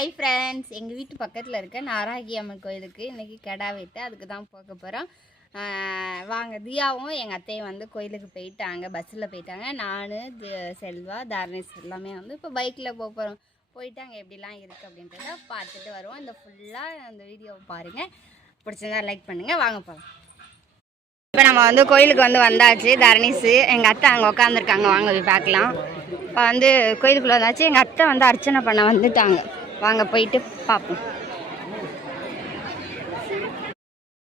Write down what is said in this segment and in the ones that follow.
Hi friends எங்கள் வீட்டு பக்கத்தில் இருக்க நாராகி அம்மன் கோயிலுக்கு இன்றைக்கி கெடா வெட்டு. அதுக்கு தான் போக போகிறோம் வாங்க தியாவும் எங்கள் அத்தையும் வந்து கோயிலுக்கு போயிட்டாங்க. பஸ்ஸில் போயிட்டாங்க. நான் செல்வா தாரணேஷ் எல்லாமே வந்து இப்போ பைக்கில் போக போகிறோம் போயிட்டு அங்கே எப்படிலாம் இருக்குது அப்படின்றத பார்த்துட்டு வருவோம். இந்த ஃபுல்லாக அந்த வீடியோவை பாருங்கள் பிடிச்சிருந்தா லைக் பண்ணுங்கள் வாங்க போகலாம் இப்போ நம்ம வந்து கோயிலுக்கு வந்து வந்தாச்சு. தரணீஸு எங்கள் அத்தை அங்கே உட்காந்துருக்காங்க வாங்க போய் பார்க்கலாம். இப்போ வந்து கோயிலுக்குள்ளே வந்தாச்சு. எங்கள் அத்தை வந்து அர்ச்சனை பண்ண வந்துட்டாங்க. வாங்க போயிட்டு பார்ப்போம்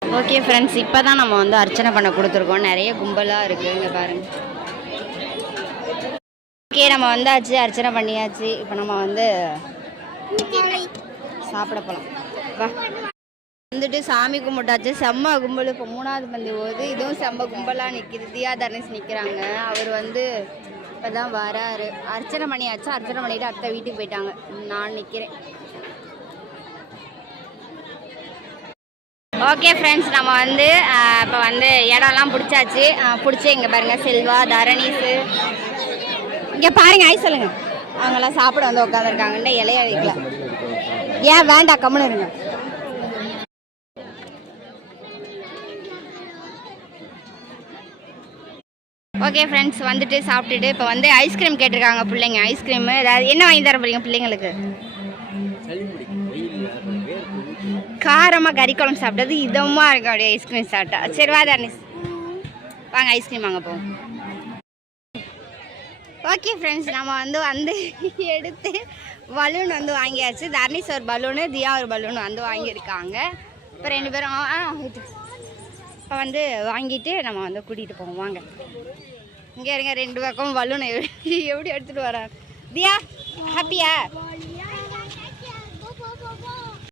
ஓகே ஃப்ரெண்ட்ஸ் இப்போ தான் நம்ம வந்து அர்ச்சனை பண்ண கொடுத்துருக்கோம். நிறைய கும்பலாக இருக்குது இங்கே பாருங்க. ஓகே நம்ம வந்தாச்சு அர்ச்சனை பண்ணியாச்சு. இப்போ நம்ம வந்து சாப்பிட போகலாம் வா. வந்துட்டு சாமி கும்பிட்டாச்சு. செம்ம கும்பல். இப்போ மூணாவது பந்தி போகுது. இதுவும் செம்ம கும்பலாக நிற்கிது தியா தர்ணேஷ் நிற்கிறாங்க அவர் வந்து இப்போ தான் வராரு. அர்ச்சனை பண்ணியாச்சு. அர்ச்சனை பண்ணிட்டு அத்தை வீட்டுக்கு போயிட்டாங்க. நான் நிற்கிறேன் ஓகே ஃப்ரெண்ட்ஸ் நம்ம வந்து இப்போ வந்து இடம்லாம் பிடிச்சாச்சு. பிடிச்சி இங்கே பாருங்கள் செல்வா தரணீஸு. இங்கே பாருங்க ஐ சொல்லுங்கள் அவங்கெல்லாம் சாப்பிட வந்து உட்காந்துருக்காங்கன்னு இலைய வைக்கல. ஏன் வேண்டாம் கம்முன்னு இருங்க. ஓகே ஃப்ரெண்ட்ஸ் வந்துட்டு சாப்பிட்டுட்டு இப்போ வந்து ஐஸ்கிரீம் கேட்டிருக்காங்க பிள்ளைங்க. ஐஸ்கிரீம் ஏதாவது என்ன வாங்கி தர போறீங்க பிள்ளைங்களுக்கு? காரமாக கறி குழம்பு சாப்பிட்டது இதமாக இருக்கும் அப்படியே ஐஸ்கிரீம் சாப்பிட்டா. சரி வா தர்னிஸ் வாங்க ஐஸ்கிரீம் வாங்க போவோம். ஓகே ஃப்ரெண்ட்ஸ் நம்ம வந்து வந்து எடுத்து பலூன் வந்து வாங்கியாச்சு. தர்னிஸ் ஒரு பலூனு தியா ஒரு பலூன் வந்து வாங்கியிருக்காங்க. இப்போ ரெண்டு பேரும் ஆ, இப்போ வந்து வாங்கிட்டு நம்ம வந்து கூட்டிகிட்டு போவோம். வாங்க. இங்கே இருங்க ரெண்டு பக்கம் பலூன் எப்படி எடுத்துகிட்டு வரேன் தியா ஹாப்பியா